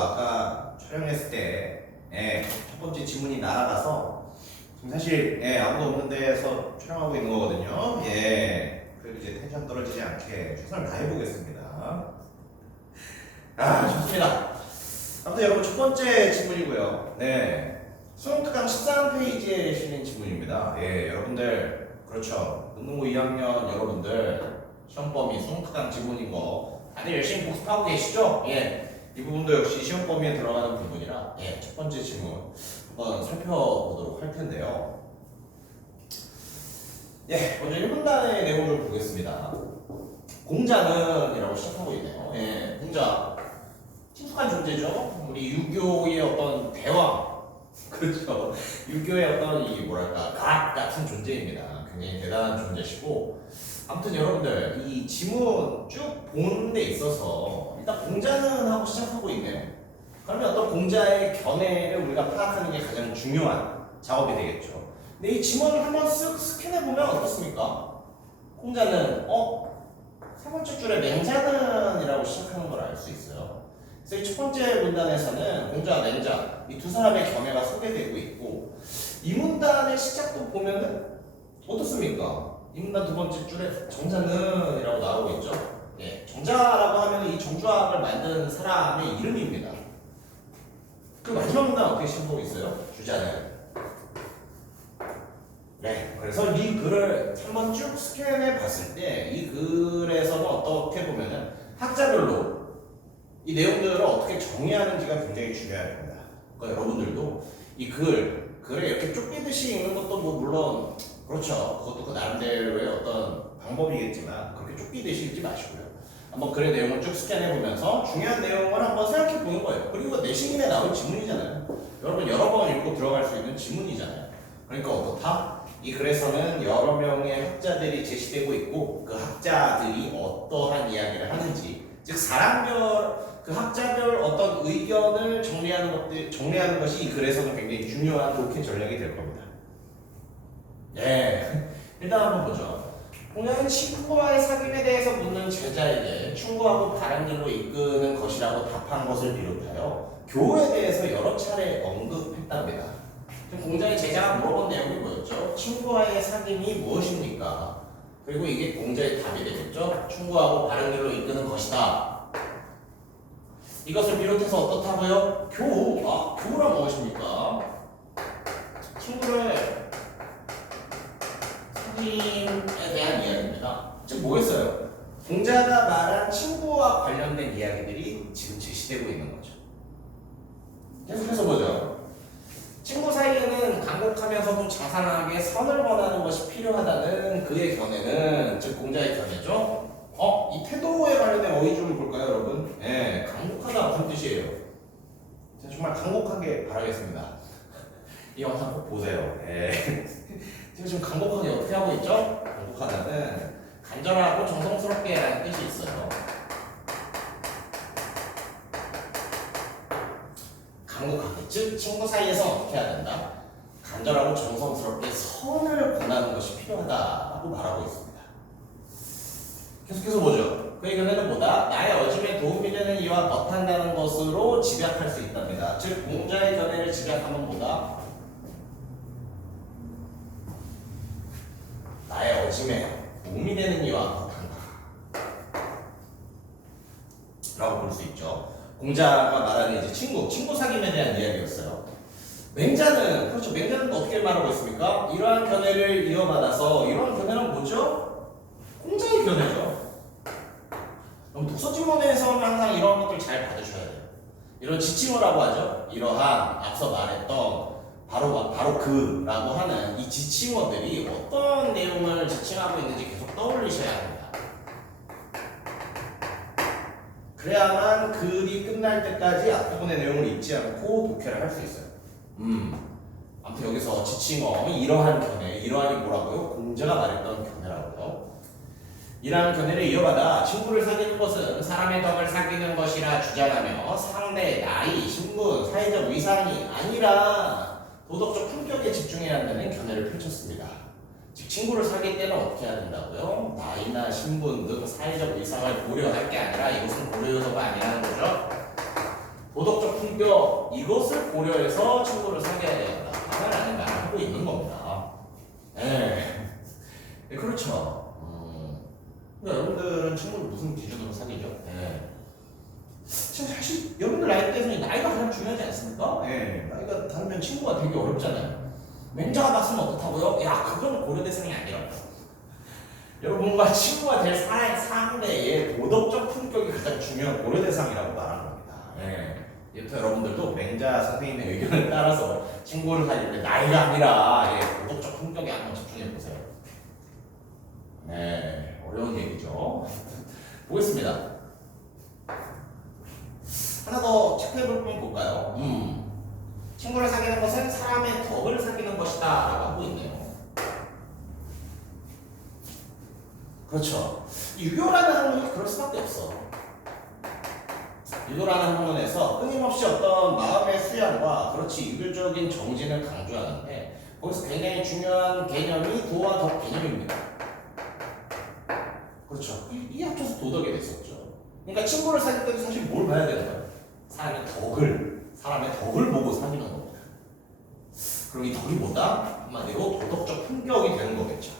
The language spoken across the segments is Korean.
아까 촬영했을 때 첫 번째 지문이 날아가서 지금 사실 아무도 없는 데서 촬영하고 있는 거거든요. 그래도 이제 텐션 떨어지지 않게 최선을 다해보겠습니다. 좋습니다. 아무튼 여러분 첫 번째 지문이고요. 수능 특강 13페이지에 실린 지문입니다. 여러분들 그렇죠. 능능고 2학년 여러분들 시험 범위 수능 특강 지문인 거 다들 열심히 복습하고 계시죠? 이 부분도 역시 시험 범위에 들어가는 부분이라 첫 번째 지문 한번 살펴보도록 할 텐데요. 먼저 1분단의 내용을 좀 보겠습니다. 공자는 이라고 시작하고 있네요. 공자 친숙한 존재죠. 우리 유교의 어떤 대왕, 그렇죠. 유교의 어떤 이 뭐랄까 갓 같은 존재입니다. 굉장히 대단한 존재시고, 아무튼 여러분들 이 지문 쭉 보는 데 있어서 일단 공자는 하고 시작하고 있네요. 그러면 어떤 공자의 견해를 우리가 파악하는 게 가장 중요한 작업이 되겠죠. 근데 이 지문을 한번 쓱 스캔해 보면 어떻습니까? 공자는 세 번째 줄에 맹자는이라고 시작하는 걸 알 수 있어요. 그래서 이 첫 번째 문단에서는 공자와 맹자 이 두 사람의 견해가 소개되고 있고, 이 문단의 시작도 보면은 어떻습니까? 이 문단 두 번째 줄에 정자는이라고 나오고 있죠. 정자라고 하면 이 정주학을 만든 사람의 이름입니다. 그 마지막 문단 어떻게 시작하고 있어요? 주자는. 그래서 이 글을 한번 쭉 스캔해 봤을 때 이 글에서는 어떻게 보면은 학자별로 이 내용들을 어떻게 정의하는지가 굉장히 중요할 겁니다. 그러니까 여러분들도 이 글을 이렇게 쫓기듯이 읽는 것도 뭐 물론 그렇죠. 그것도 그 나름대로의 어떤 방법이겠지만 그렇게 쫓기듯이 읽지 마시고요. 한번 글의 내용을 쭉 스캔해 보면서 중요한 내용을 한번 생각해 보는 거예요. 그리고 내신임에 나올 지문이잖아요. 여러분 여러 번 읽고 들어갈 수 있는 지문이잖아요. 그러니까 어떻다? 이 글에서는 여러 명의 학자들이 제시되고 있고, 그 학자들이 어떠한 이야기를 하는지, 즉 사람별 그 학자별 어떤 의견을 정리하는 것이 이 글에서는 굉장히 중요한 독해 전략이 될 겁니다. 일단 한번 보죠. 공자는 친구와의 사귐에 대해서 묻는 제자에게 충고하고 바른 길로 이끄는 것이라고 답한 것을 비롯하여 교에 대해서 여러 차례 언급했답니다. 공자의 제자가 물어본 내용이 뭐였죠? 친구와의 사귐이 무엇입니까? 그리고 이게 공자의 답이 되겠죠? 충고하고 바른 길로 이끄는 것이다. 이것을 비롯해서 어떻다고요? 교란 무엇입니까? 친구를 사귐에 대한 이야기입니다. 즉 뭐겠어요? 공자가 말한 친구와 관련된 이야기들이 지금 제시되고 있는 거죠. 계속해서 보죠. 친구 사이에는 간곡하면서도 자상하게 선을 권하는 것이 필요하다는 그의 견해는, 즉 공자의 견해죠. 이 태도에 관련된 어휘 좀 볼까요, 여러분? 간곡하다 무슨 뜻이에요? 제가 정말 간곡하게 바라겠습니다. 이 영상 꼭 보세요. 제가 지금 간곡하게 어떻게 하고 있죠? 간곡하다는 간절하고 정성스럽게라는 뜻이 있어요. 간곡하게, 즉 친구 사이에서 어떻게 해야 된다? 간절하고 정성스럽게 선을 권하는 것이 필요하다라고 말하고 있습니다. 계속해서 보죠. 그의 견해는 뭐다? 나의 어짐에 도움이 되는 이와 못한다는 것으로 집약할 수 있답니다. 즉 공자의 견해를 집약하면 뭐다? 나의 어짐에 도움이 되는 이와 못한다 라고 볼 수 있죠. 공자가 말하는 이제 친구 사귐에 대한 이야기였어요. 맹자는, 그렇죠. 맹자는 어떻게 말하고 있습니까? 이러한 견해를 이어받아서, 이러한 견해는 뭐죠? 공자의 견해죠. 그럼 독서지문에서는 항상 이런 것들 잘 받으셔야 돼요. 이런 지칭어라고 하죠. 이러한 앞서 말했던 바로 그라고 하는 이 지칭어들이 어떤 내용을 지칭하고 있는지 계속 떠올리셔야 합니다. 그래야만 글이 끝날 때까지 앞부분의 내용을 잊지 않고 독해를 할 수 있어요. 아무튼 여기서 지칭어, 이러한 견해, 이러한이 뭐라고요? 공자가 말했던 견해라고요. 이러한 견해를 이어받아 친구를 사귀는 것은 사람의 덕을 사귀는 것이라 주장하며 상대, 나이, 신분, 사회적 위상이 아니라 도덕적 품격에 집중해야 한다는 견해를 펼쳤습니다. 즉 친구를 사귈 때는 어떻게 해야 된다고요? 나이나 신분 등 사회적 위상을 고려할 게 아니라, 이것은 고려 요소가 아니라는 거죠. 도덕적 품격 이것을 고려해서 친구를 사귀어야 된다라는 말을 하고 있는 겁니다. 네, 네 그렇죠. 그러니까 여러분들은 친구를 무슨 기준으로 사귀죠? 네. 사실 여러분들 나이대에서 나이가 가장 중요하지 않습니까? 네. 나이가 다르면 친구가 되게 어렵잖아요. 맹자가 봤으면 어떻다고요? 야 그건 고려 대상이 아니라고. 여러분과 친구가 될 상대의 도덕적 품격이 가장 중요한 고려 대상이라고 말하는 겁니다. 네. 이부터 여러분들도 맹자 선생님의 의견을 따라서 친구를 사귈 때 나이가 아니라 도덕적 품격에 한번 집중해 보세요. 네, 어려운 얘기죠. 보겠습니다. 하나 더 체크해볼 분 볼까요? 친구를 사귀는 것은 사람의 덕을 사귀는 것이다 라고 하고 있네요. 그렇죠. 유교라는 학문이 그럴 수밖에 없어. 유교라는 학문에서 끊임없이 어떤 마음의 수양과 그렇지 유교적인 정신을 강조하는데 거기서 굉장히 중요한 개념이 도와 덕 개념입니다. 그렇죠. 이 합쳐서 도덕이 됐었죠. 그러니까 친구를 사귈 때도 사실 뭘 봐야 되는 거예요? 사람의 덕을 보고 사귀는 겁니다. 그럼 이 덕이 뭐다? 한마디로 도덕적 품격이 되는 거겠죠.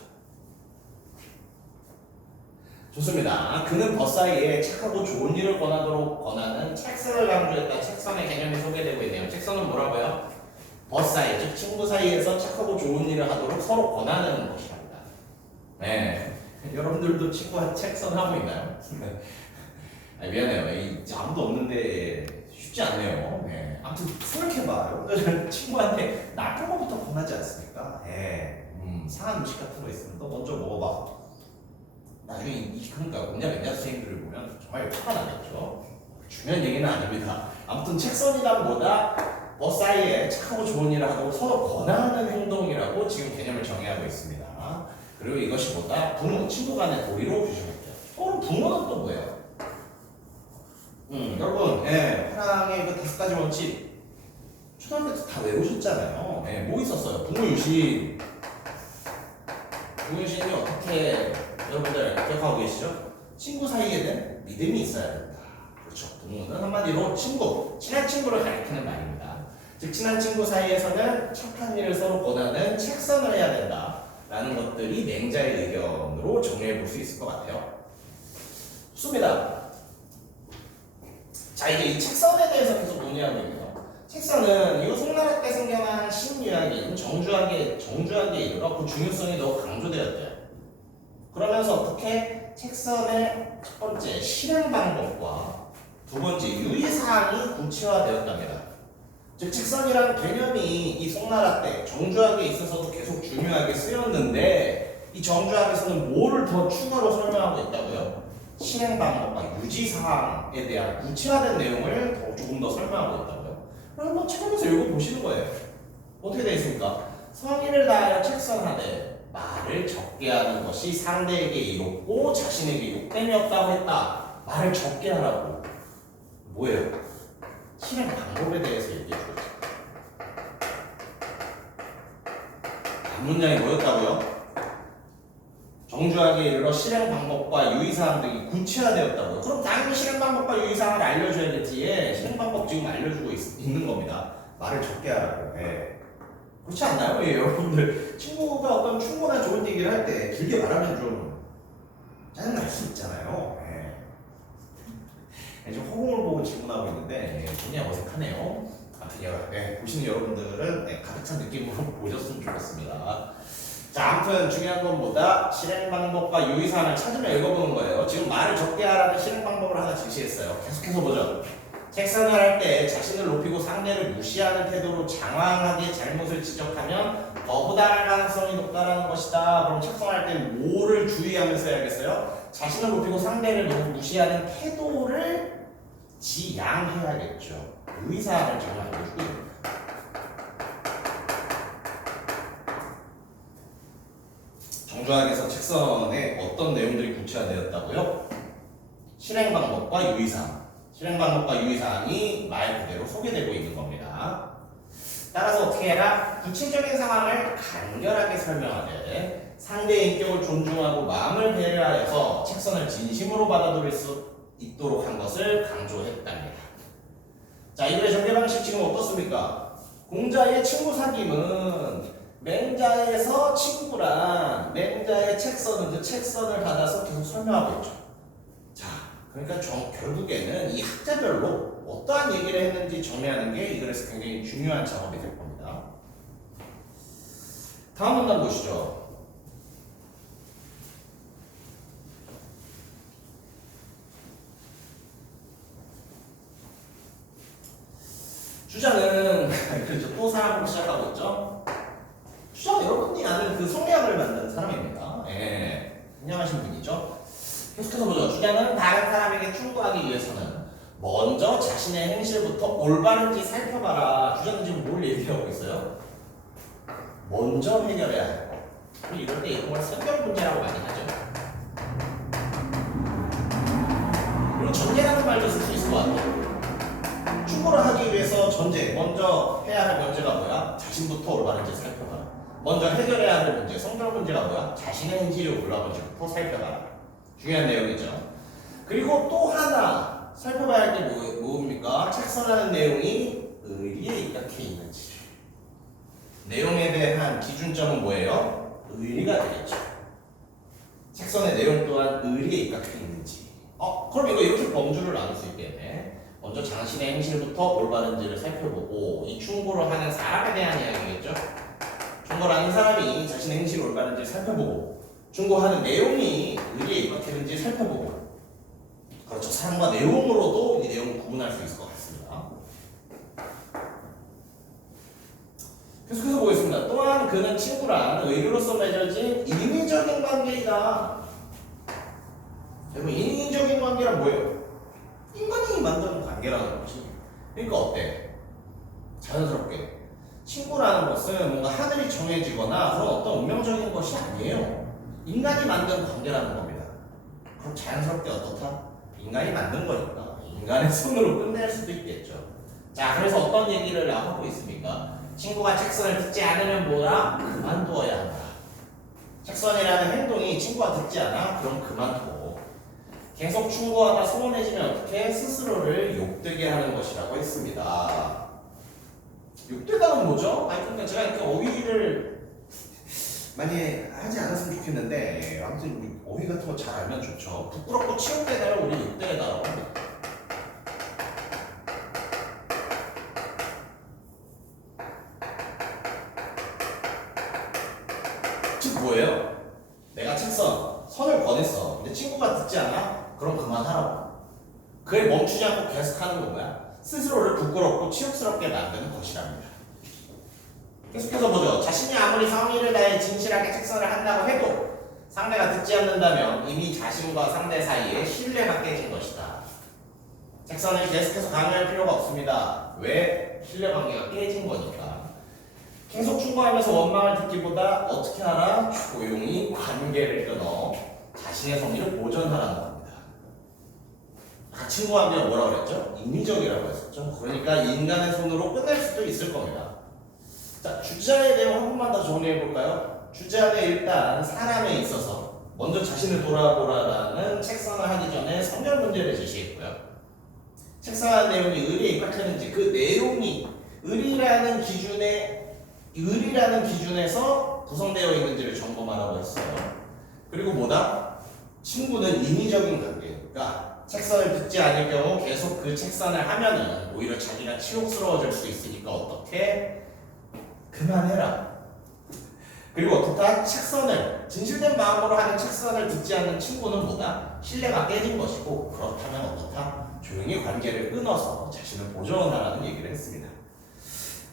좋습니다. 그는 버사이에 착하고 좋은 일을 권하도록 권하는 책선을 강조했다. 책선의 개념이 소개되고 있네요. 책선은 뭐라고요? 버사이, 즉 친구 사이에서 착하고 좋은 일을 하도록 서로 권하는 것이랍니다. 네, 여러분들도 친구와 책선 하고 있나요? 아니, 미안해요. 아무도 없는데 쉽지 않네요. 네. 아무튼 생각해봐. 여러분들 친구한테 나쁜 거부터 권하지 않습니까? 네. 상한 음식 같은 거 있으면 너 먼저 먹어봐. 나중에 그러니까 맹자 선생님들을 보면 정말 화가 나겠죠. 중요한 얘기는 아닙니다. 아무튼 책선이란보다 사이에 착하고 좋은 일을 하고 서로 권하는 행동이라고 지금 개념을 정의하고 있습니다. 그리고 이것이 보다 부모, 친구 간의 도리로 규정했죠. 그럼 부모는 또 뭐예요? 여러분, 화랑의 그 5가지 원칙 초등학교 때 다 외우셨잖아요. 뭐 있었어요? 부모유신. 부모유신이 어떻게 여러분들 기억하고 계시죠? 친구 사이에는 믿음이 있어야 된다. 그렇죠. 부모는 한마디로 친구, 친한 친구를 가리키는 말입니다. 즉 친한 친구 사이에서는 착한 일을 서로 권하는 책선을 해야 된다. 라는 것들이 맹자의 의견으로 정리해 볼 수 있을 것 같아요. 좋습니다. 자, 이제 이 책선에 대해서 계속 논의하고 있네요. 책선은 이후 송나라 때 생겨난 신유학인 정주학에 이르러 그 중요성이 더욱 강조되었대요. 그러면서 어떻게 책선의 첫 번째 실행 방법과 두 번째 유의사항이 구체화되었답니다. 즉 책선이라는 개념이 이 송나라 때 정주학에 있어서도 계속 중요하게 쓰였는데 이 정주학에서는 뭐를 더 추가로 설명하고 있다고요? 실행 방법과 유지 사항에 대한 구체화된 내용을 조금 더 설명하고 있다고요. 그럼 한번 책에서 읽어보시는 거예요. 어떻게 되어 있습니까? 성의를 다하여 책선하되 말을 적게 하는 것이 상대에게 이롭고 자신에게 욕됨이 없다고 했다. 말을 적게 하라고. 뭐예요? 실행 방법에 대해서 얘기해 주죠. 문장이 뭐였다고요? 정주하게 이르러 실행 방법과 유의사항 등이 구체화되었다고요. 그럼 당연히 실행 방법과 유의사항을 알려줘야겠지. 실행 방법 지금 알려주고 있는 겁니다. 말을 적게 하라고. 그렇지 않나요? 여러분들 친구가 어떤 충분한 좋은 얘기를 할 때 길게 말하면 좀 짜증날 수 있잖아요. 지금 허공을 보고 질문하고 있는데 굉장히 어색하네요. 보시는 여러분들은 가득 찬 느낌으로 보셨으면 좋겠습니다. 자, 아무튼 중요한 건 뭐다? 실행 방법과 유의사항을 찾으며 읽어보는 거예요. 지금 말을 적게 하라는 실행 방법을 하나 제시했어요. 계속해서 보죠. 책선을 할 때 자신을 높이고 상대를 무시하는 태도로 장황하게 잘못을 지적하면 더 부당할 가능성이 높다는 것이다. 그럼 책선할 때 뭐를 주의하면서 해야겠어요? 자신을 높이고 상대를 무시하는 태도를 지양해야겠죠. 유의사항을 지금 알려주고 있습니다. 정주학에서 책선에 어떤 내용들이 구체화되었다고요? 실행 방법과 유의사항. 실행 방법과 유의사항이 말 그대로 소개되고 있는 겁니다. 따라서 어떻게 해라? 구체적인 상황을 간결하게 설명하되 상대의 인격을 존중하고 마음을 배려하여서 책선을 진심으로 받아들일 수 있도록 한 것을 강조했답니다. 자, 이들의 전개 방식 방식 지금 어떻습니까? 공자의 친구 사귐은 맹자에서 친구랑 맹자의 책선은 그 책선을 받아서 계속 설명하고 있죠. 자, 그러니까 결국에는 이 학자별로 어떠한 얘기를 했는지 정리하는 게 이 글에서 굉장히 중요한 작업이 될 겁니다. 다음 문단 보시죠. 주자는 그렇죠. 또 사람으로 시작하고 있죠. 주자는 여러분이 아는 그 성리학을 만든 사람입니다. 예, 굉장하신 분이죠. 계속해서 보죠. 주자는 다른 사람에게 충고하기 위해서는 먼저 자신의 행실부터 올바른지 살펴봐라. 주자는 지금 뭘 얘기하고 있어요? 먼저 해결해야 할 거. 이럴 때 이걸 선결 문제라고 많이 하죠. 그리고 전제라는 말도 쓸 수 있을 것 같아요. 충고를 하기 위해서 전제, 먼저 해야 할 문제가 뭐야? 자신부터 올바른지 살펴봐라. 먼저 해결해야 할 문제, 성결 문제가 뭐야? 자신의 행실이 올바른지부터 살펴봐라. 중요한 내용이죠. 그리고 또 하나 살펴봐야 할 게 뭡니까? 책선하는 내용이 의리에 입각해 있는지. 내용에 대한 기준점은 뭐예요? 의리가 되겠죠. 책선의 내용 또한 의리에 입각해 있는지. 그럼 이거 이렇게 범주를 나눌 수 있겠네. 먼저 자신의 행실부터 올바른지를 살펴보고 이 충고를 하는 사람에 대한 이야기겠죠. 충고를 하는 사람이 자신의 행실이 올바른지를 살펴보고 충고하는 내용이 의리에 입각했는지 살펴보고 그렇죠. 사람과 내용으로도 이 내용을 구분할 수 있을 것 같습니다. 계속해서 보겠습니다. 또한 그는 친구란 의리로서 맺어진 인위적인 관계이다. 여러분 인위적인 관계란 뭐예요? 인간이 만드는 관계라는 거지. 그러니까 어때? 자연스럽게 친구라는 것은 뭔가 하늘이 정해지거나 그런 어떤 운명적인 것이 아니에요. 인간이 만든 관계라는 겁니다. 그럼 자연스럽게 어떻다? 인간이 만든 거니까 인간의 손으로 끝낼 수도 있겠죠. 자, 그래서 어떤 얘기를 하고 있습니까? 친구가 책선을 듣지 않으면 뭐라? 그만두어야 한다. 책선이라는 행동이 친구가 듣지 않아? 그럼 그만두어. 계속 충고하다 소원해지면 어떻게? 스스로를 욕되게 하는 것이라고 했습니다. 욕되다는 뭐죠? 그러니까 제가 이렇게 어휘를 많이 하지 않았으면 좋겠는데 아무튼 어휘 같은 거 잘 알면 좋죠. 부끄럽고 치욕되다를 우리 욕되다라고 합니다. 즉 뭐예요? 내가 선을 권했어. 근데 친구가 듣지 않아? 그럼 그만하라고. 그걸 멈추지 않고 계속하는 건 뭐야? 스스로를 부끄럽고 치욕스럽게 만드는 것이랍니다. 계속해서 보죠. 자신이 아무리 성의를 다해 진실하게 책선을 한다고 해도 상대가 듣지 않는다면 이미 자신과 상대 사이에 신뢰가 깨진 것이다. 책선을 계속해서 강요할 필요가 없습니다. 왜? 신뢰관계가 깨진 거니까. 계속 충고하면서 원망을 듣기보다 어떻게 하라? 조용히 관계를 끊어 자신의 성의를 보존하라는 겁니다. 친구관계가 뭐라고 그랬죠? 인위적이라고 했었죠. 그러니까 인간의 손으로 끝낼 수도 있을 겁니다. 자, 주자의 내용 한 번만 더 정리해 볼까요? 주자는 일단 사람에 있어서 먼저 자신을 돌아보라라는 책선을 하기 전에 성결 문제를 제시했고요. 책선한 내용이 의리에 입각하는지 그 내용이 의리라는 기준에서 구성되어 있는지를 점검하라고 했어요. 그리고 뭐다? 친구는 인위적인 관계니까 책선을 듣지 않을 경우 계속 그 책선을 하면은 오히려 자기가 치욕스러워질 수 있으니까 어떻게? 그만해라. 그리고 어떻다? 진실된 마음으로 하는 책선을 듣지 않는 친구는 뭐다? 신뢰가 깨진 것이고 그렇다면 어떻다? 조용히 관계를 끊어서 자신을 보존하라는 얘기를 했습니다.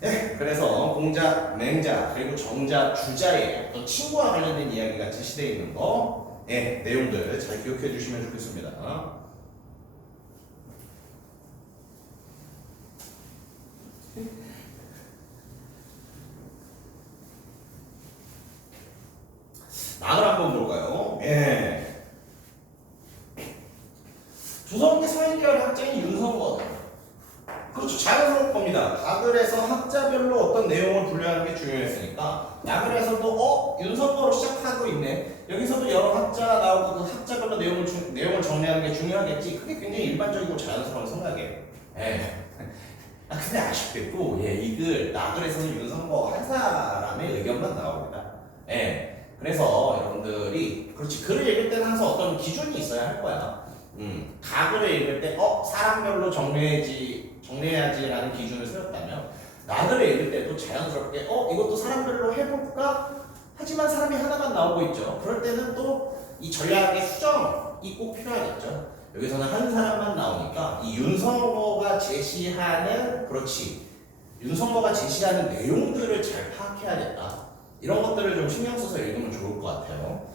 네, 그래서 공자, 맹자, 그리고 정자, 주자의 어떤 친구와 관련된 이야기가 제시되어 있는 거 내용들 잘 기억해 주시면 좋겠습니다. 나를 한번 볼까요? 조선기 서인계열 학자인 윤성건. 그렇죠. 자연스러울 겁니다. 가글에서 학자별로 어떤 내용을 분류하는 게 중요했으니까 야글에서도 윤성거로 시작하고 있네. 여기서도 여러 학자가 나오고 그 학자별로 내용을 정리하는 게 중요하겠지. 그게 굉장히 일반적이고 자연스러운 생각이에요. 근데 아쉽게도 이글 나글에서는 윤석거 한 사람의 의견만 나옵니다. 그래서 여러분들이 그렇지 글을 읽을 때는 항상 어떤 기준이 있어야 할 거야. 가글을 읽을 때 사람별로 정리해야지라는 기준을 세웠다면 나글을 읽을 때도 자연스럽게 이것도 사람별로 해볼까? 하지만 사람이 하나만 나오고 있죠. 그럴 때는 또 이 전략의 수정이 꼭 필요하겠죠. 여기서는 한 사람만 나오니까 이 윤석거가 제시하는 윤석거가 제시하는 내용들을 잘 파악해야겠다. 이런 것들을 좀 신경 써서 읽으면 좋을 것 같아요.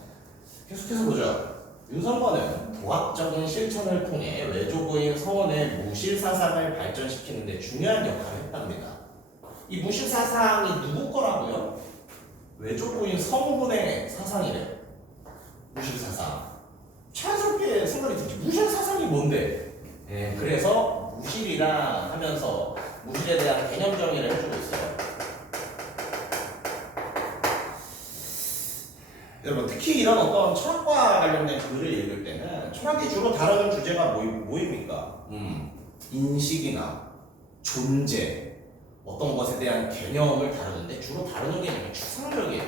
계속해서 보죠. 윤석거는 도학적인 실천을 통해 외조부인 서원의 무실사상을 발전시키는 데 중요한 역할을 했답니다. 이 무실사상이 누구 거라고요? 외조부인 성훈의 사상이래. 무실사상. 자연스럽게 생각이 들지. 무실사상이 뭔데? 그래서 무실이라 하면서 무실에 대한 개념 정의를 해주고 있어요. 여러분 특히 이런 어떤 철학과 관련된 글을 읽을 때는 철학이 주로 다루는 주제가 뭐입니까? 인식이나 존재, 어떤 것에 대한 개념을 다루는데 주로 다루는 개념이 추상적이에요.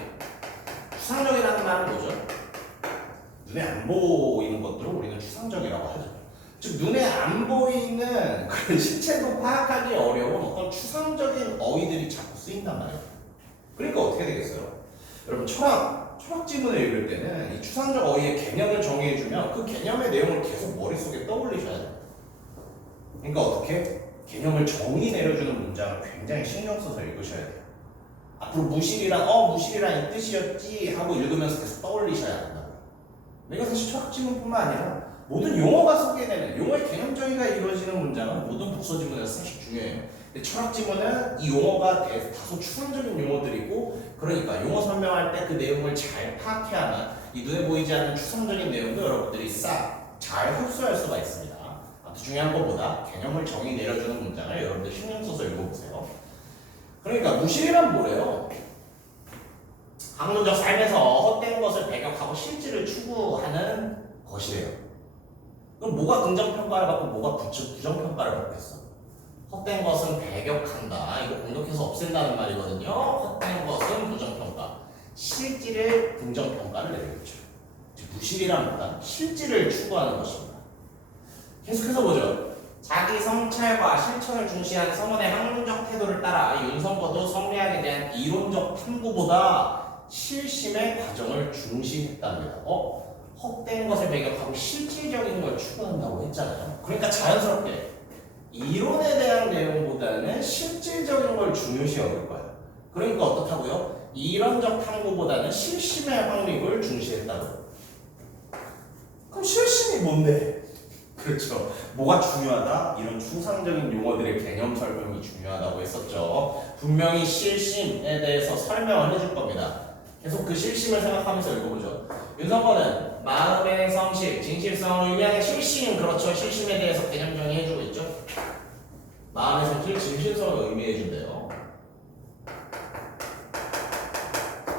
추상적이라는 말은 뭐죠? 눈에 안 보이는 것들을 우리는 추상적이라고 하죠. 즉 눈에 안 보이는 그런 실체도 파악하기 어려운 어떤 추상적인 어휘들이 자꾸 쓰인단 말이에요. 그러니까 어떻게 되겠어요? 여러분 철학 지문을 읽을 때는 이 추상적 어휘의 개념을 정의해주면 그 개념의 내용을 계속 머릿속에 떠올리셔야 돼요. 그러니까 어떻게? 개념을 정의 내려주는 문장을 굉장히 신경 써서 읽으셔야 돼요. 앞으로 무실이란 이 뜻이었지 하고 읽으면서 계속 떠올리셔야 한다고요. 이거 사실 철학 지문뿐만 아니라 모든 용어가 소개되는 용어의 개념 정의가 이루어지는 문장은 모든 독서 지문에서 사실 중요해요. 근데 철학 지문은 이 용어가 다소 추상적인 용어들이고 그러니까 용어 설명할 때 그 내용을 잘 파악해야만 이 눈에 보이지 않는 추상적인 내용도 여러분들이 싹 잘 흡수할 수가 있습니다. 더 중요한 것보다 개념을 정의 내려주는 문장을 여러분들 신경 써서 읽어보세요. 그러니까 무실이란 뭐래요? 학문적 삶에서 헛된 것을 배격하고 실질을 추구하는 것이래요. 그럼 뭐가 긍정평가를 받고 뭐가 부정평가를 받겠어? 헛된 것은 배격한다. 이거 공격해서 없앤다는 말이거든요. 헛된 것은 부정평가. 실질의 긍정평가를 내리겠죠. 무실이란 뭐다? 실질을 추구하는 것입니다. 계속해서 보죠. 자기 성찰과 실천을 중시한 서문의 학문적 태도를 따라 윤석거도 성리학에 대한 이론적 탐구보다 실심의 과정을 중시했답니다. 헛된 것을 배격하고 실질적인 걸 추구한다고 했잖아요. 그러니까 자연스럽게 이론에 대한 내용보다는 실질적인 걸 중요시 여길 거예요. 그러니까 어떻다고요? 이론적 탐구보다는 실심의 확립을 중시했다고요. 그럼 실심이 뭔데? 그렇죠. 뭐가 중요하다? 이런 추상적인 용어들의 개념 설명이 중요하다고 했었죠. 분명히 실심에 대해서 설명을 해줄 겁니다. 계속 그 실심을 생각하면서 읽어보죠. 윤석거는 마음의 성실, 진실성을 의미하는 실심, 그렇죠. 실심에 대해서 개념 정의해주고 있죠. 마음의 성실, 진실성을 의미해준대요.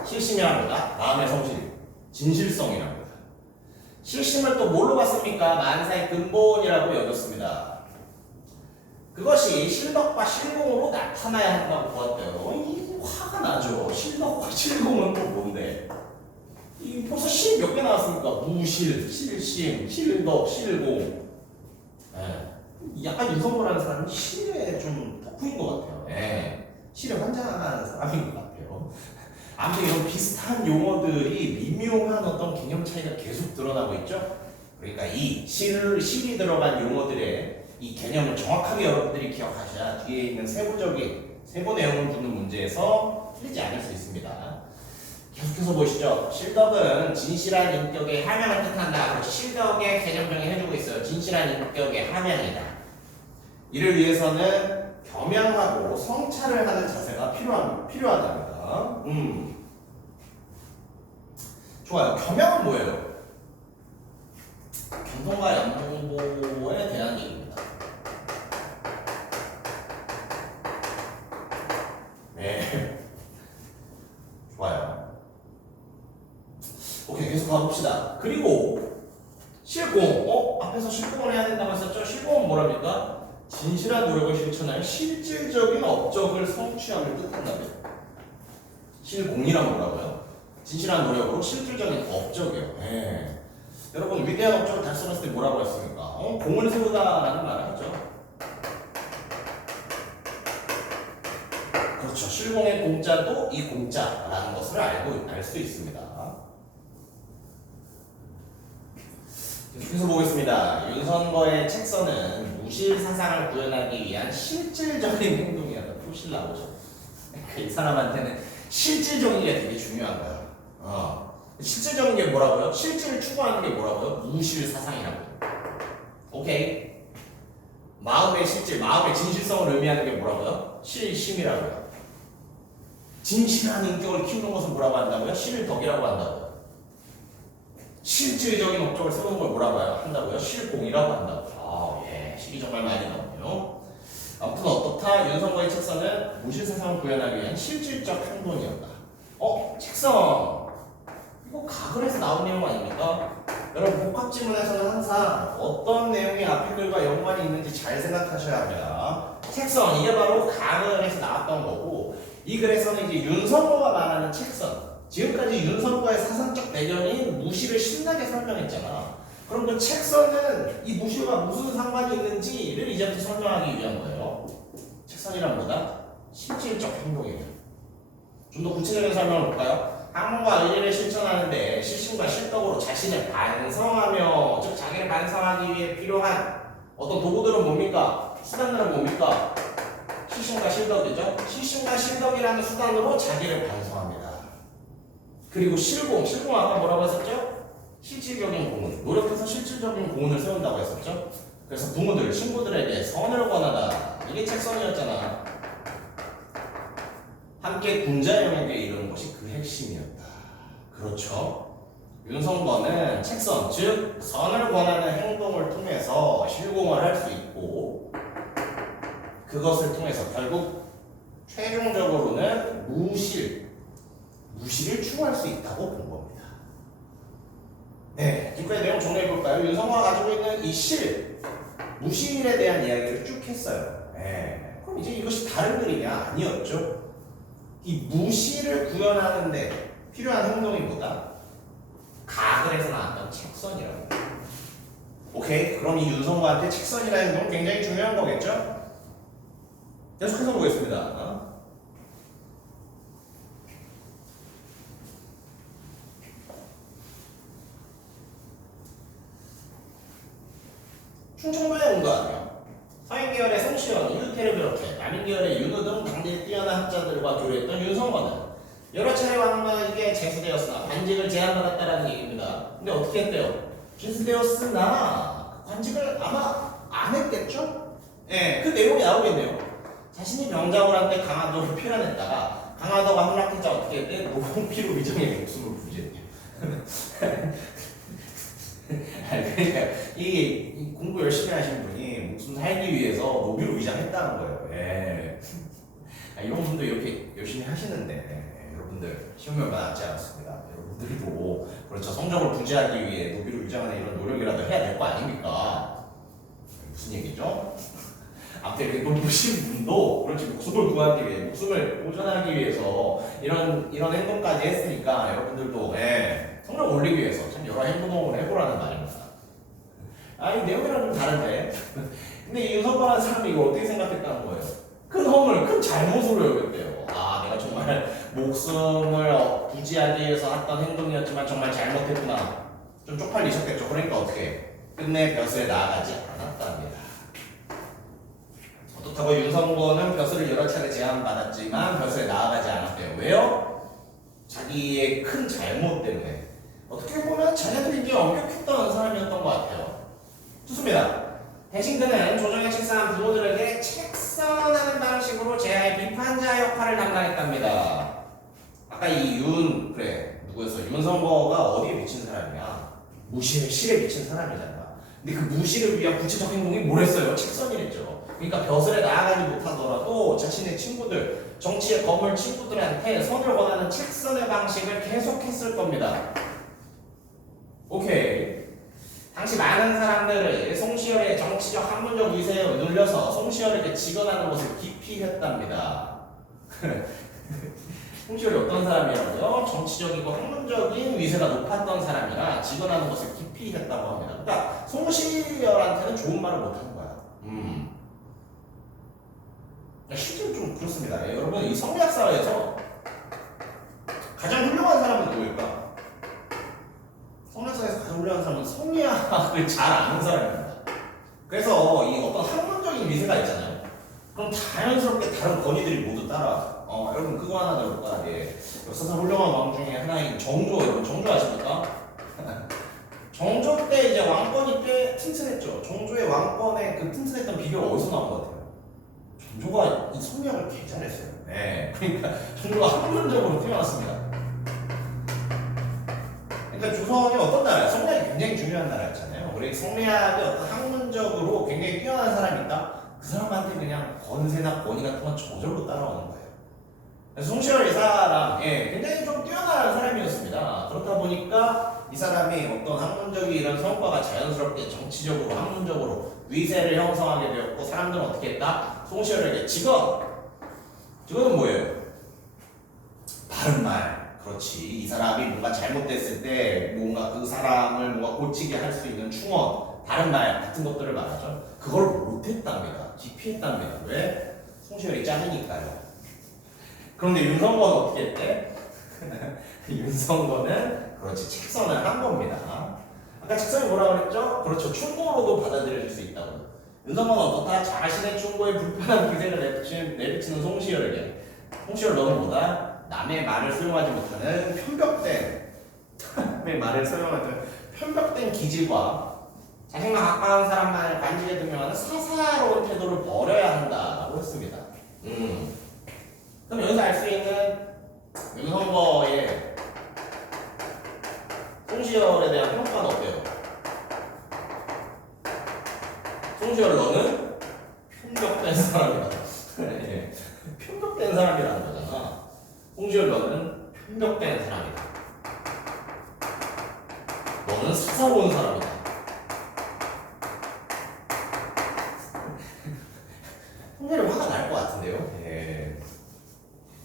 실심이랍니다. 마음의 성실, 진실성이랍니다. 실심을 또 뭘로 봤습니까? 만사의 근본이라고 여겼습니다. 그것이 실덕과 실공으로 나타나야 한다고 보았대요. 이 화가 나죠. 실덕과 실공은 또 뭔데? 이 벌써 실 몇 개 나왔습니까? 무실, 실심, 실덕, 실공. 약간 윤석거라는 사람은 실에 좀 덕후인 것 같아요. 실에 환장하는 사람인 것 같아요. 아무튼 이런 비슷한 용어들이 미묘한 어떤 개념 차이가 계속 드러나고 있죠. 그러니까 이 실이 들어간 용어들의 이 개념을 정확하게 여러분들이 기억하셔야 뒤에 있는 세부 내용을 묻는 문제에서 틀리지 않을 수 있습니다. 계속해서 보시죠. 실덕은 진실한 인격의 함양을 뜻한다. 그렇죠. 실덕의 개념 정의해주고 있어요. 진실한 인격의 함양이다. 이를 위해서는 겸양하고 성찰을 하는 자세가 필요하답니다. 좋아요. 겸양은 뭐예요? 경성과 연봉보에 대한 얘기입니다. 네. 좋아요. 오케이, 계속 가봅시다. 그리고 실공. 앞에서 실공을 해야 된다고 했었죠? 실공은 뭐랍니까? 진실한 노력을 실천하여 실질적인 업적을 성취함을 뜻한다며. 실공이란 뭐라고요? 진실한 노력으로 실질적인 업적이요. 예. 여러분 위대한 업적을 달성했을 때 뭐라고 했습니까? 공을 세우다라는 말을 하죠. 그렇죠. 실공의 공자도 이 공자라는 것을 알 수 있습니다. 계속해서 보겠습니다. 윤선거의 책선은 무실 사상을 구현하기 위한 실질적인 행동이라고 표시를 나오죠. 이 사람한테는 실질적인 게 되게 중요한 거야. 실질적인 게 뭐라고요? 실질을 추구하는 게 뭐라고요? 무실 사상이라고. 오케이. 마음의 실질, 마음의 진실성을 의미하는 게 뭐라고요? 실심이라고요. 진실한 인격을 키우는 것을 뭐라고 한다고요? 실덕이라고 한다고요. 실질적인 업적을 세우는 걸 뭐라고 한다고요? 실공이라고 한다고요. 예, 실이 정말 많이 나오네요. 아무튼 어떻다? 윤선거의 책선은 무실 사상을 구현하기 위한 실질적 행동이었다. 책선. 이거 가글에서 나온 내용 아닙니까? 여러분 복합 지문에서는 항상 어떤 내용이 앞에 글과 연관이 있는지 잘 생각하셔야 합니다. 책선, 이게 바로 가글에서 나왔던 거고, 이 글에서는 이제 윤선거가 말하는 책선, 지금까지 윤선거의 사상적 배경인 무실을 신나게 설명했잖아. 그럼 그 책선은 이 무실과 무슨 상관이 있는지를 이제부터 설명하기 위한 거예요. 책선이란 뭐다? 실질적 행동이에요. 좀 더 구체적인 설명을 볼까요? 학문과 의리를 실천하는데 실신과 실덕으로 자신을 반성하며, 즉 자기를 반성하기 위해 필요한 어떤 도구들은 뭡니까? 수단들은 뭡니까? 실신과 실덕이죠. 실신과 실덕이라는 수단으로 자기를 반성합니다. 그리고 실공 아까 뭐라고 했었죠? 실질적인 공헌, 노력해서 실질적인 공헌을 세운다고 했었죠. 그래서 부모들, 친구들에게 선을 권하다, 이게 책선이었잖아. 함께 군자영에게 이루는 것이 그 핵심이었다. 그렇죠. 윤선거는 책선, 즉 선을 권하는 행동을 통해서 실공을 할 수 있고, 그것을 통해서 결국 최종적으로는 무실을 추구할 수 있다고 본 겁니다. 네, 지금까지 내용 정리해볼까요? 윤선거가 가지고 있는 이 무실에 대한 이야기를 쭉 했어요. 네, 그럼 이제 이것이 다른 글이냐? 아니었죠. 이 무실을 구현하는데 필요한 행동이 뭐다? 가글에서 나왔던 책선이라고. 오케이? 그럼 이 윤선거한테 책선이라는 행동은 굉장히 중요한 거겠죠? 계속해서 보겠습니다. 충청도에 온 거 아니에요. 서인계열의 송시현, 이유태를 비롯해 남인계열의 윤우 등 당대의 뛰어난 학자들과 교류했던 윤선거는 여러 차례 왕만에게 제수되었으나 관직을 제한받았다라는 얘기입니다. 근데 어떻게 했대요? 제수되었으나 관직을 아마 안 했겠죠? 예, 그 내용이 나오겠네요. 자신이 병자호를 한 때 강화도를 피란했다가 강화도가 함락했자 어떻게 했대? 노공피로 위정의 목숨을 부지했대요. 그러니까 이 공부 열심히 하신 분이 목숨 살기 위해서 노비로 위장했다는 거예요. 예. 이런 분도 이렇게 열심히 하시는데 여러분들 시험에 얼마 남지 않았습니다. 여러분들도 그렇죠. 성적을 부지하기 위해 노비로 위장하는 이런 노력이라도 해야 될 거 아닙니까? 무슨 얘기죠? 앞에 이렇게 높으신 분도 그렇지 목숨을 구하기 위해, 목숨을 보존하기 위해서 이런 행동까지 했으니까 여러분들도 성적 올리기 위해서 참 여러 행동을 해보라는 말입니다. 이 내용이랑 좀 다른데 근데 이 윤선거라는 사람이 이걸 어떻게 생각했다는 거예요? 큰 허물, 큰 잘못으로 여겼대요. 내가 정말 목숨을 부지하기 위해서 했던 행동이었지만 정말 잘못했구나. 좀 쪽팔리셨겠죠. 그러니까 어떻게 끝내 벼슬에 나아가지 않았답니다. 어떻다고 윤선거는 벼슬을 여러 차례 제한받았지만 벼슬에 나아가지 않았대요. 왜요? 자기의 큰 잘못 때문에. 어떻게 보면 자녀들이 이제 엄격했던 사람이었던 것 같아요. 좋습니다. 대신 그는 조정에 책상한 부모들에게 책선하는 방식으로 제아의 비판자 역할을 담당했답니다. 아까 누구였어? 윤선거가 어디에 미친 사람이야? 실에 미친 사람이잖아. 근데 그 무실을 위한 구체적 행동이 뭐랬어요? 책선이랬죠. 그러니까 벼슬에 나아가지 못하더라도 자신의 친구들, 정치에 거물 친구들한테 선을 권하는 책선의 방식을 계속했을 겁니다. 오케이. 당시 많은 사람들을 송시열의 정치적 학문적 위세에 눌려서 송시열에게 직언하는 것을 기피했답니다. 송시열이 어떤 사람이라고요? 정치적이고 학문적인 위세가 높았던 사람이라 직언하는 것을 기피했다고 합니다. 그러니까 송시열한테는 좋은 말을 못하는 거야. 실제로 좀 그렇습니다. 예, 여러분 이 성리학 사회에서 가장 훌륭한 사람은 누구일까? 성리학사에서 가장 훌륭한 사람은 성리학을 잘 아는 사람입니다. 그래서 이 어떤 학문적인 위세가 있잖아요. 그럼 자연스럽게 다른 권위들이 모두 따라. 여러분 그거 하나 들어볼까? 예. 역사상 훌륭한 왕 중에 하나인 정조. 여러분 정조 아십니까? 정조 때 이제 왕권이 꽤 튼튼했죠. 정조의 왕권의 그 튼튼했던 비결이 어디서 나온 것 같아요? 정조가 이 성리학을 개 잘했어요. 네. 그러니까 정조가 학문적으로 뛰어났습니다. 그러니까 조선이 어떤 나라예요? 성리학이 굉장히 중요한 나라였잖아요. 우리 성리학이 어떤 학문적으로 굉장히 뛰어난 사람이 있다? 그 사람한테 그냥 권세나 권위 같은 건 저절로 따라오는 거예요. 그래서 송시열 이 사람, 예, 굉장히 좀 뛰어난 사람이었습니다. 그렇다 보니까 이 사람이 어떤 학문적인 이런 성과가 자연스럽게 정치적으로, 학문적으로 위세를 형성하게 되었고, 사람들은 어떻게 했다? 송시열에게 직언은 뭐예요? 바른 말. 그렇지. 이 사람이 뭔가 잘못됐을 때 뭔가 그 사람을 뭔가 고치게 할 수 있는 충언, 바른 말 같은 것들을 말하죠. 그걸 못했답니다. 기피했답니다. 왜? 송시열이 작으니까요. 그런데 윤성거는 어떻게 했대? 윤성거는 그렇지 책선을 한 겁니다. 아까 책선이 뭐라고 그랬죠? 그렇죠. 충고로도 받아들여질 수 있다고. 윤성거는 어떻다? 자신의 충고에 불편한 기세를 내비치는 송시열에게 송시열 너는 뭐다? 남의 말을 수용하지 못하는 편벽된 기질과 자신과 가까운 사람만을 관직에 등용하는 사사로운 태도를 버려야 한다라고 했습니다. 그럼 여기서 알 수 있는 윤성거의 송시열에 대한 평가는 어때요? 송시열 너는 편벽된 사람이다. 편벽된 사람이라는 거잖아. 송시열 너는 편벽된 사람이다. 너는 사사로운 사람이다. 송시열이 화가 날 것 같은데요? 예.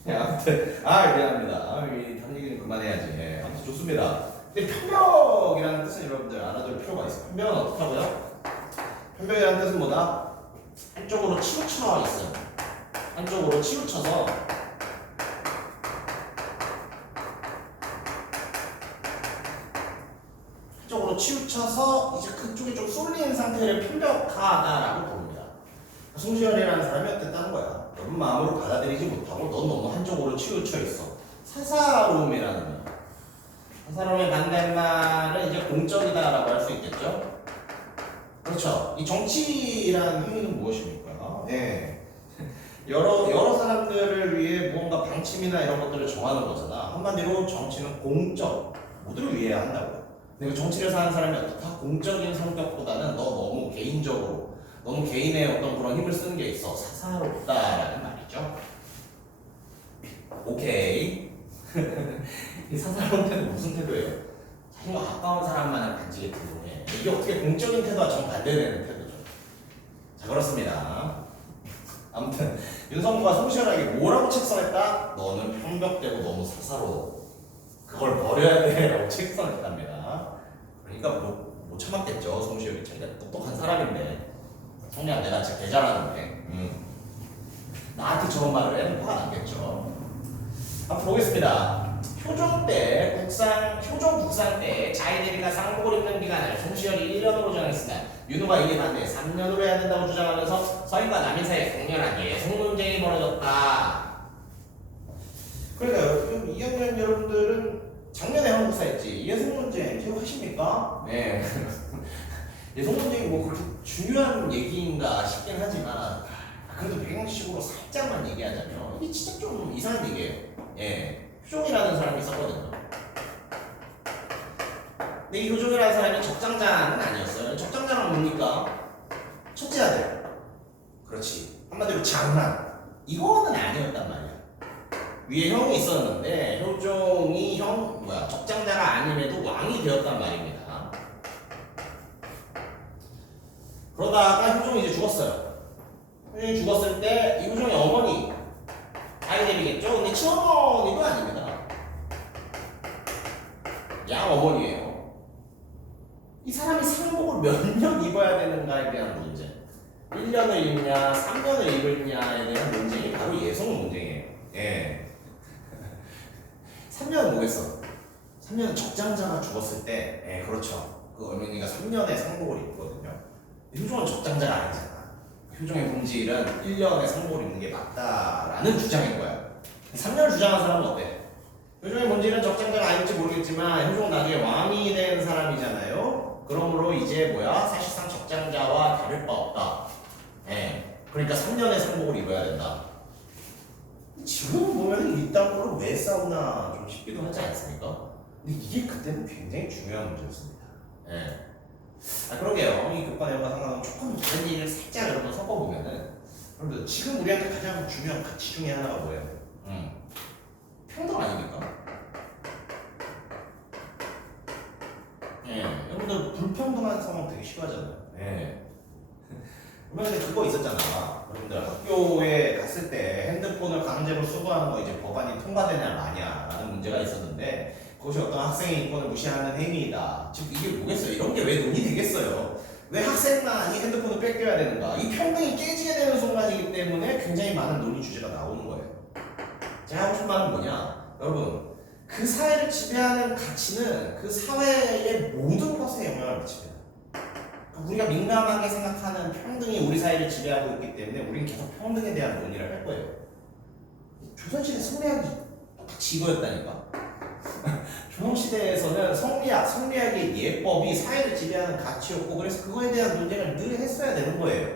아무튼 미안합니다. 다른 얘기는 그만해야지. 예. 아무튼 좋습니다. 근데 편벽이라는 뜻은 여러분들 알아둘 필요가 있어요. 편벽은 어떻게 하고요? 편벽이라는 뜻은 뭐다? 한쪽으로 치우쳐 있어요. 한쪽으로 치우쳐서 이제 그쪽이 좀 쏠린 상태를 편벽하다라고 부릅니다. 송시열이라는 사람이 어땠다는 거야. 너는 마음으로 받아들이지 못하고 넌 너무 한쪽으로 치우쳐 있어. 사사로움이라는 거야. 사사로움의 반대말은 이제 공적이다라고 할 수 있겠죠. 그렇죠. 이 정치라는 행위는 무엇입니까? 예. 여러 사람들을 위해 무언가 방침이나 이런 것들을 정하는 거잖아. 한마디로 정치는 공적, 모두를 위해야 한다고요. 근데 정치를 사는 사람이 어떻다? 공적인 성격보다는 너 너무 개인적으로, 너무 개인의 어떤 그런 힘을 쓰는 게 있어. 사사롭다라는 말이죠. 오케이. 이 사사로운 태도는 무슨 태도예요? 자신과 가까운 사람만을 관직에 등용해. 이게 어떻게 공적인 태도와 정반대되는 태도죠. 자, 그렇습니다. 아무튼 윤성거가 송시열에게 뭐라고 책선했다? 너는 편벽되고 너무 사사로워. 그걸 버려야 돼 라고 책선했답니다. 그러니까 못 참았겠죠. 송시열이 자기가 똑똑한 사람인데 성리학 내가 진짜 개 잘하는데 나한테 저런 말을 해? 화가 났겠죠. 한번 보겠습니다. 효종 국상 때 자의대비가 상복을 입는 기간을 송시열이 1년으로 정했으나 윤후가 이에 반대 3년으로 해야 된다고 주장하면서 서인과 남인 사이에 강렬하게 속논쟁이 벌어졌다. 그러니까 2학년 여러분들은 작년에 한국사 했지. 예속논쟁 기억하십니까? 네. 예속논쟁이 뭐 그렇게 중요한 얘기인가 싶긴 하지만 그래도 배경식으로 살짝만 얘기하자면 이게 진짜 좀 이상한 얘기예요. 예. 효종이라는 사람이 있었거든요. 근데 이 효종이라는 사람이 적장자는 아니었어요. 적장자는 뭡니까? 첫째 아들. 그렇지. 한마디로 장남. 이거는 아니었단 말이야. 위에 형이 있었는데 효종이 적장자가 아님에도 왕이 되었단 말입니다. 그러다가 효종이 이제 죽었어요. 효종이 죽었을 때 이 효종의 어머니 아이들이겠죠? 근데 친어머니도 아닙니다. 양 어머니예요. 이 사람이 상복을 몇 년 입어야 되는가에 대한 문제. 1년을 입냐, 3년을 입을냐에 대한 논쟁이 바로 예성 논쟁이에요. 예. 3년은 뭐겠어? 3년은 적장자가 죽었을 때, 예, 그렇죠. 그 어머니가 3년의 상복을 입거든요. 효종은 적장자가 아니잖아. 효종의 본질은 1년의 상복을 입는 게 맞다라는 주장인 거야. 3년을 주장한 사람은 어때? 효종의 본질은 적장자가 아닐지 모르겠지만 효종은 나중에 왕이 된 사람이잖아요. 그러므로 이제 뭐야? 사실상 적장자와 다를 바 없다. 예. 그러니까 3년의 상복을 입어야 된다. 지금 보면 이딴 거를 왜 싸우나 좀 싶기도 하지 않습니까? 근데 이게 그때는 굉장히 중요한 문제였습니다. 예. 그러게요. 이 교과 내용과 상관은 조금 다른 얘기를 살짝 여러분 섞어보면은, 여러분 지금 우리한테 가장 중요한 가치 중에 하나가 뭐예요? 평등 아닙니까? 예. 여러분들 불평등한 상황 되게 싫어하잖아요. 예. 그러면 그거 있었잖아. 여러분들 학교에 갔을 때 핸드폰을 강제로 수거하는 거 이제 법안이 통과되냐 마냐라는 문제가 있었는데, 그것이 어떤 학생의 인권을 무시하는 행위이다. 즉 이게 뭐겠어요? 이런 게 왜 논의되겠어요? 왜 학생만이 핸드폰을 뺏겨야 되는가? 이 평등이 깨지게 되는 순간이기 때문에 굉장히 많은 논의 주제가 나오는 거예요. 제가 하고 싶은 말은 뭐냐? 여러분, 그 사회를 지배하는 가치는 그 사회의 모든 것에 영향을 미칩니다. 우리가 민감하게 생각하는 평등이 우리 사회를 지배하고 있기 때문에 우리는 계속 평등에 대한 논의를 할 거예요. 조선시대 성리학이 똑같이 이거였다니까. 조선시대에서는 성리학의 예법이 사회를 지배하는 가치였고, 그래서 그거에 대한 논쟁을 늘 했어야 되는 거예요.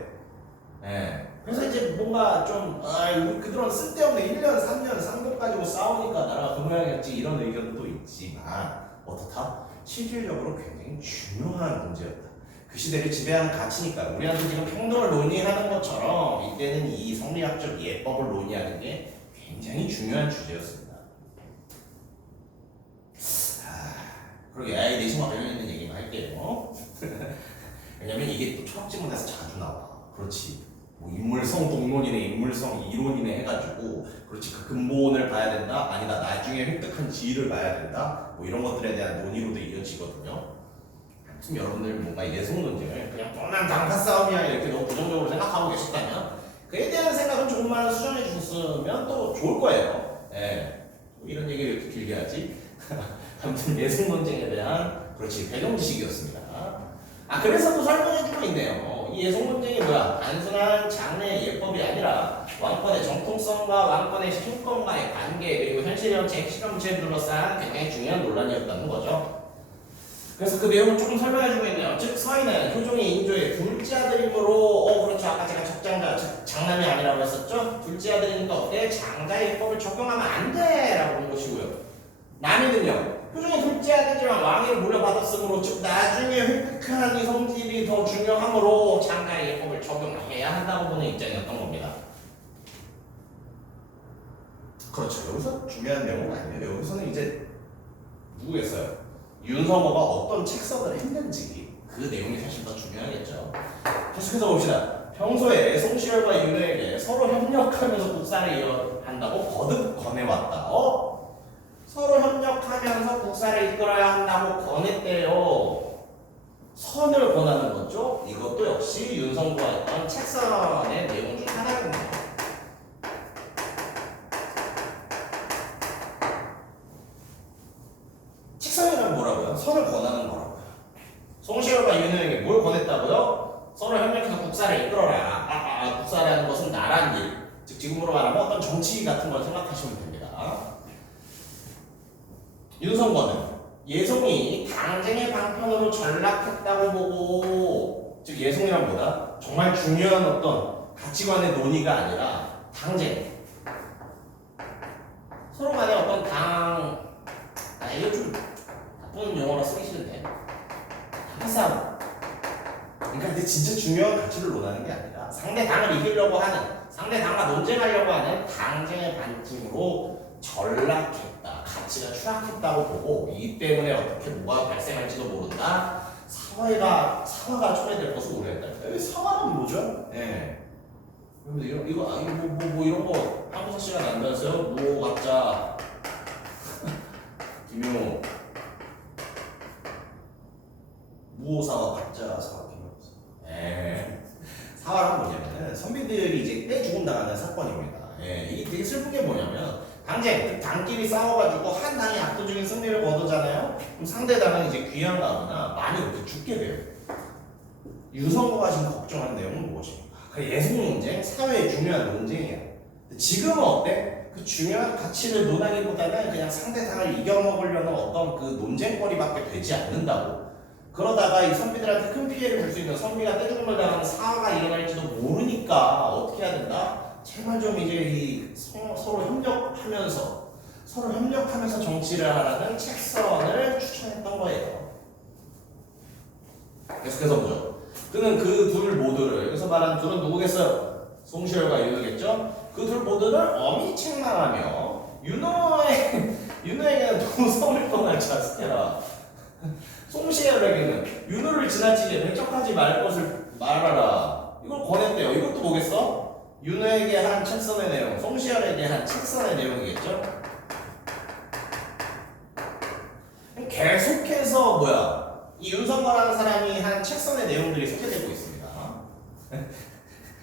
예. 그래서 이제 뭔가 좀, 우리 그들은 쓸데없는 1년, 3년, 3년 가지고 싸우니까 나라가 그 모양이었지, 이런 의견도 있지만, 어떻다? 실질적으로 굉장히 중요한 문제였다. 그 시대를 지배하는 가치니까. 우리한테 지금 평등을 논의하는 것처럼 이때는 이 성리학적 예법을 논의하는 게 굉장히 중요한 주제였습니다. 그러게 AI 내신과 관련 있는 얘기만 할게요. 왜냐면 이게 또 철학지문에서 자주 나와. 그렇지. 뭐 인물성 동론이네, 인물성 이론이네 해가지고, 그렇지, 그 근본을 봐야 된다. 아니다, 나중에 획득한 지위를 봐야 된다. 뭐 이런 것들에 대한 논의로도 이어지거든요. 지금 여러분들 뭔가 예성 논쟁을 그냥 뻔한 당파 싸움이야 이렇게 너무 부정적으로 생각하고 계셨다면, 그에 대한 생각은 조금만 수정해 주셨으면 또 좋을 거예요. 예. 뭐 이런 얘기를 이렇게 길게 하지. 아무튼 예성 논쟁에 대한, 그렇지, 배경 지식이었습니다. 그래서 또 설명해주고 있네요. 이 예성 논쟁이 뭐야? 단순한 장르의 예법이 아니라 왕권의 정통성과 왕권의 신권과의 관계, 그리고 현실 정책, 실험체를 둘러싼 굉장히 중요한 논란이었다는 거죠. 그래서 그 내용을 조금 설명해주고 있네요. 즉 서인은 효종의 인조의 둘째 아들이므로, 그렇죠, 아까 제가 적장자, 즉 장남이 아니라고 했었죠. 둘째 아들이니까 어때? 장자의 예법을 적용하면 안 돼라고 본 것이고요. 남이는요, 효종의 둘째 아들이지만 왕위를 물려받았으므로, 즉 나중에 획득한 이 성질이 더 중요하므로 장자의 예법을 적용해야 한다고 보는 입장이었던 겁니다. 그렇죠. 여기서 중요한 내용은 아니에요. 여기서는 이제 누구겠어요? 윤성호가 어떤 책석을 했는지, 그 내용이 사실 더 중요하겠죠. 계속해서 봅시다. 평소에 송시열과 윤회에게 서로 협력하면서 국사를 이어한다고 거듭 권해왔다. 서로 협력하면서 국사를 이끌어야 한다고 권했대요. 선을 권하는 거죠. 이것도 역시 윤성호가 했던 책선의 내용 중 하나입니다. 책선이란 뭐라고요? 선을 권하는 거라고요. 송시열과 윤회에게 뭘 권했다고요? 서로 협력해서 국사를 이끌어라. 국사라는 것은 나란 일. 즉 지금으로 말하면 어떤 정치 같은 걸 생각하시면 됩니다. 윤성권은 예송이 당쟁의 방편으로 전락했다고 보고, 즉 예송이란 뭐다? 정말 중요한 어떤 가치관의 논의가 아니라 당쟁, 서로 간에 어떤 이거 좀 나쁜 용어로 쓰기 싫은데, 당싸움. 그러니까 근데 진짜 중요한 가치를 논하는 게 아니라 상대 당을 이기려고 하는, 상대 당과 논쟁하려고 하는 당쟁의 반증으로 전락했다, 가치가 추락했다고 보고, 이 때문에 어떻게 뭐가 발생할지도 모른다, 사화가 초래될 것을 우려했다. 사화는 뭐죠? 예. 근데 뭐 이런 거 한국사 시간 안 배웠어요? 무 가짜 김용 무사와 가짜 사화 김용. 예. 사화란 뭐냐면은 선비들이 이제 떼 죽음 당하는 사건입니다. 예. 이게 되게 슬픈 게 뭐냐면 당쟁, 당끼리 싸워가지고 한 당이 압도적인 승리를 거두잖아요. 그럼 상대 당은 이제 귀양 가거나 많이 이렇게 죽게 돼요. 유성호가 지금 걱정하는 내용은 무엇입니까? 예속 논쟁, 사회의 중요한 논쟁이야. 지금은 어때? 그 중요한 가치를 논하기보다는 그냥 상대당을 이겨먹으려는 어떤 그 논쟁거리밖에 되지 않는다고. 그러다가 이 선비들한테 큰 피해를 줄 수 있는 선비가 떼죽음을 당하는 사화가 일어날지도 모르니까 어떻게 해야 된다? 제발 좀 이제 서로 협력하면서 정치를 하라는 책선을 추천했던 거예요. 계속해서 보죠. 그는 그 둘 모두를, 여기서 말하는 둘은 누구겠어요? 송시열과 윤호겠죠? 그 둘 모두를 엄히 책망하며 윤호에게는 도성을 떠날 자스테라. 송시열에게는 윤호를 지나치게 배척하지 말 것을 말하라. 이걸 권했대요. 이것도 뭐겠어? 윤호에게 한 책선의 내용, 송시열에게 한 책선의 내용이겠죠? 계속해서 이 윤석열라는 사람이 한 책선의 내용들이 소개되고 있습니다.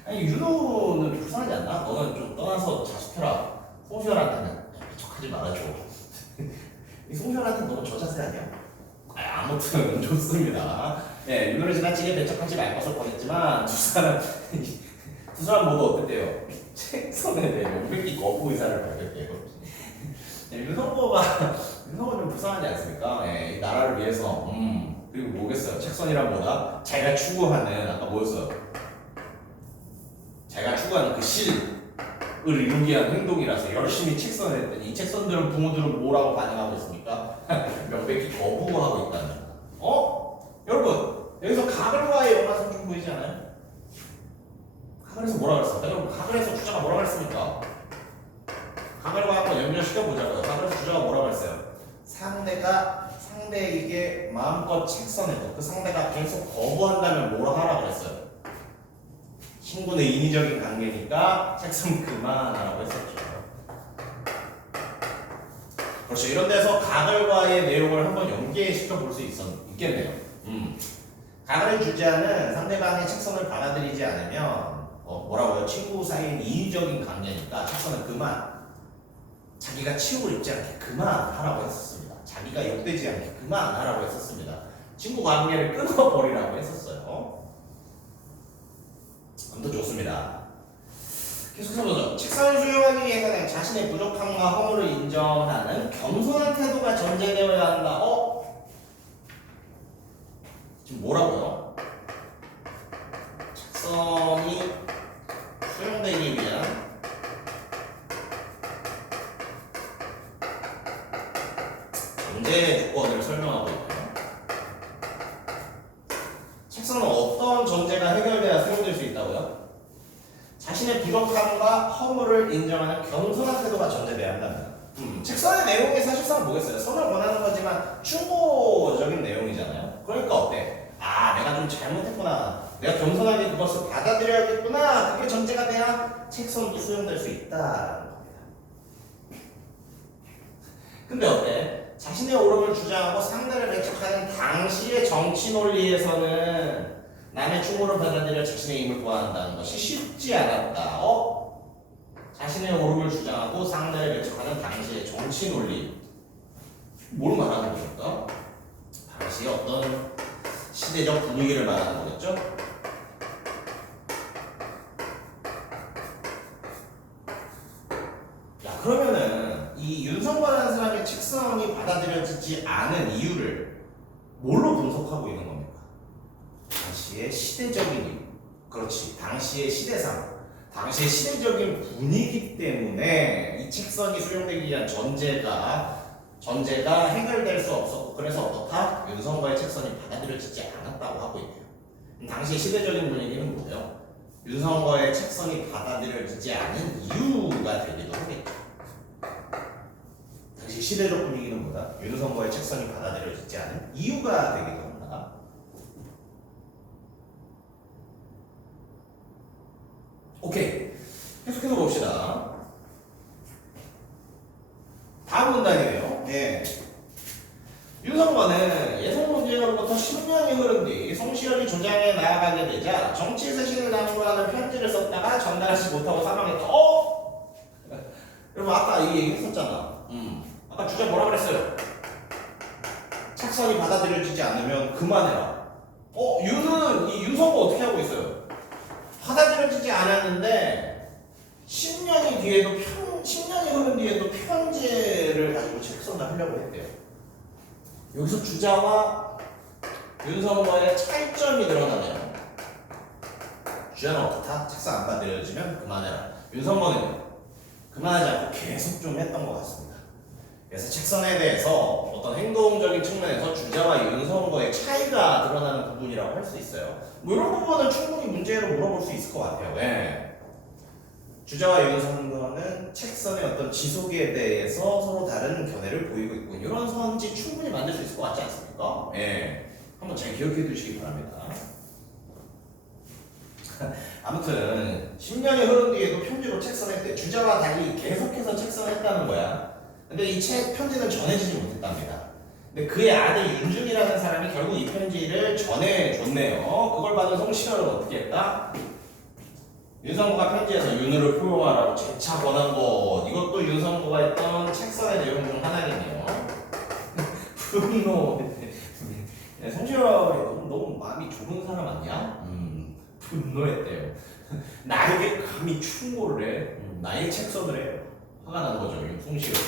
아니 윤호는 불쌍하지 않나? 너는 좀 떠나서 자숙해라. 송시열한테는 배척하지 말아줘. 이 송시열한테 너무 저 자세 아니야? 아무튼 좋습니다. 네, 윤호를 지나치게 배척하지 말 것을 권했지만 두 사람 모두 어땠대요? 책선에 대해 명백히 거부 의사를 밝혔대요. 네, 윤석호는 좀 불쌍하지 않습니까? 네, 이 나라를 위해서 그리고 뭐겠어요? 책선이란 뭐다? 자기가 추구하는 아까 뭐였어요? 자기가 추구하는 그 실을 이루기 위한 행동이라서 열심히 책선을 했더니 이 책선들은 부모들은 뭐라고 반응하고 있습니까? 명백히 거부하고 있다는 여러분 여기서 가글과의 연관성 좀 보이지 않아요? 가글에서 뭐라 그랬어? 여러분 가글에서 주자가 뭐라 그랬습니까? 가글과 한번 연결시켜보자고요. 가글에서 주자가 뭐라 그랬어요? 상대에게 마음껏 책선해도 그 상대가 계속 거부한다면 뭐라 하라 그랬어요? 친구는 인위적인 관계니까 책선 그만하라고 했었죠. 그렇죠. 이런 데서 가글과의 내용을 한번 연계시켜 볼 수 있겠네요. 가글의 주제하는 상대방의 책선을 받아들이지 않으면 뭐라고요? 친구 사이인 인위적인 관계니까 책선은 그만. 자기가 치욕을 입지 않게 그만하라고 했었습니다. 자기가 욕되지 않게 그만하라고 했었습니다. 친구 관계를 끊어버리라고 했었어요. 아무튼 좋습니다. 계속해서 보죠. 책선을 수용하기 위해서는 자신의 부족함과 허물을 인정하는 겸손한 태도가 전제되어야 한다. 지금 뭐라고요? 책선이 수용되기 위한 전제 조건을 설명하고 있고요. 책선은 어떤 전제가 해결돼야 수용될 수 있다고요? 자신의 부족함과 허물을 인정하는 겸손한 태도가 전제돼야 한답니다. 책선의 내용이 사실상 뭐겠어요? 선을 권하는 거지만 충고적인 내용이잖아요. 그러니까 어때? 내가 좀 잘못했구나. 내가 겸손하게 그것을 받아들여야겠구나. 그게 전제가 돼야 책선도 수용될 수 있다는 겁니다. 근데 어때? 자신의 옳음을 주장하고 상대를 배척하는 당시의 정치 논리에서는 남의 충고를 받아들여 자신의 힘을 보완한다는 것이 쉽지 않았다. 자신의 옳음을 주장하고 상대를 배척하는 당시의 정치 논리. 뭘 말하는 겁니까? 당시의 어떤 시대적 분위기를 말하는 거겠죠? 그러면은 이 윤석열이라는 사람의 책선이 받아들여지지 않은 이유를 뭘로 분석하고 있는 겁니까? 당시의 시대적인 이유. 그렇지. 당시의 시대상. 당시의 시대적인 분위기 때문에 이 책선이 수용되기 위한 전제가 해결될 수 없었고 그래서 어떻다? 윤석열의 책선이 받아들여지지 않았다고 하고 있네요. 당시의 시대적인 분위기는 뭐예요? 윤석열의 책선이 받아들여지지 않은 이유가 되기도 하겠죠. 당시 시대적 분위기는 뭐다? 윤석열의 책선이 받아들여지지 않은 이유가 되기도 합니다. 다음 문단이네요. 예. 윤석권은 예성 문제로부터 10년이 흐른 뒤 송시열이 조장에 나아가게 되자 정치 쇄신을 당부하는 편지를 썼다가 전달하지 못하고 사망했다. 여러분 아까 이 얘기 했었잖아. 아까 주제 뭐라 그랬어요? 착선이 받아들여지지 않으면 그만해라. 윤은 이 윤석권 어떻게 하고 있어요? 받아들여지지 않았는데 10년이 흐른 뒤에도 편지를 가지고 책선을 하려고 했대요. 여기서 주자와 윤석과의 차이점이 드러나네요. 주자는 어떻다? 책상 안 받아들여지면 그만해라. 윤석과는요, 그만하지 않고 계속 좀 했던 것 같습니다. 그래서 책선에 대해서 어떤 행동적인 측면에서 주자와 윤석과의 차이가 드러나는 부분이라고 할 수 있어요. 뭐 이런 부분은 충분히 문제로 물어볼 수 있을 것 같아요. 왜? 주자와 윤석과는 책선의 어떤 지속에 대해서 서로 다른 견해를 보이고 있고 이런 선지 충분히 만들 수 있을 것 같지 않습니까? 예. 한번 잘 기억해 두시기 바랍니다. 아무튼 10년이 흐른 뒤에도 편지로 책선했대. 주자와 달리 계속해서 책선했다는 거야. 근데 이 책 편지는 전해지지 못했답니다. 근데 그의 아들 윤중이라는 사람이 결국 이 편지를 전해줬네요. 그걸 받은 송시열은 어떻게 했다? 윤석호가 편지에서 윤우를 포용하라고 재차 권한 것, 이것도 윤석호가 했던 책선의 내용 중 하나겠네요. 분노. 송시열이 너무 마음이 좁은 사람 아니야? 분노했대요. 나에게 감히 충고를 해. 나에게 책선을 해. 화가 난 거죠, 송시열이.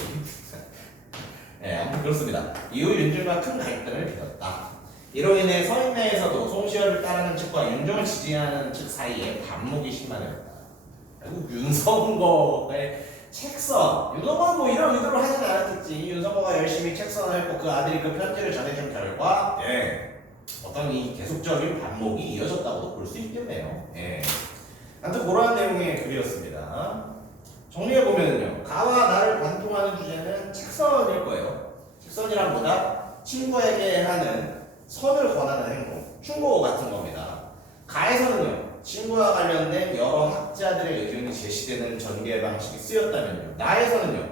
네, 아무튼 그렇습니다. 이후 윤중과 큰 갈등을 빚었다. 이로 인해 서인 내에서도 송시열을 따르는 측과 윤종을 지지하는 측 사이에 반목이 심화되었다. 결국 윤석거의 책선, 윤석거는 뭐 이런 의도로 하진 않았겠지. 윤석거가 열심히 책선을 했고 그 아들이 그 편지를 전해준 결과 어떤 이 계속적인 반목이 이어졌다고도 볼 수 있겠네요. 아무튼 그러한 내용의 글이었습니다. 정리해보면요, 가와 나를 관통하는 주제는 책선일 거예요. 책선이란 보다 친구에게 하는 선을 권하는 행동, 충고 같은 겁니다. 가에서는요, 친구와 관련된 여러 학자들의 의견이 제시되는 전개 방식이 쓰였다면요, 나에서는요,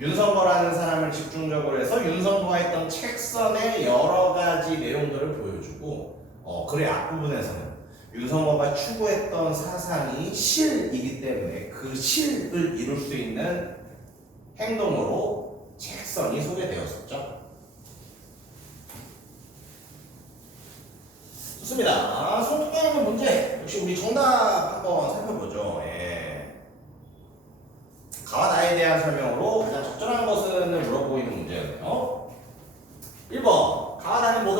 윤석거라는 사람을 집중적으로 해서 윤석거가 했던 책선의 여러 가지 내용들을 보여주고, 글의 앞부분에서는 윤석거가 추구했던 사상이 실이기 때문에 그 실을 이룰 수 있는 행동으로 책선이 소개되었었죠. 좋습니다. 손톱에 있는 문제 역시 우리 정답 한번 살펴보죠. 가와 나에 대한 설명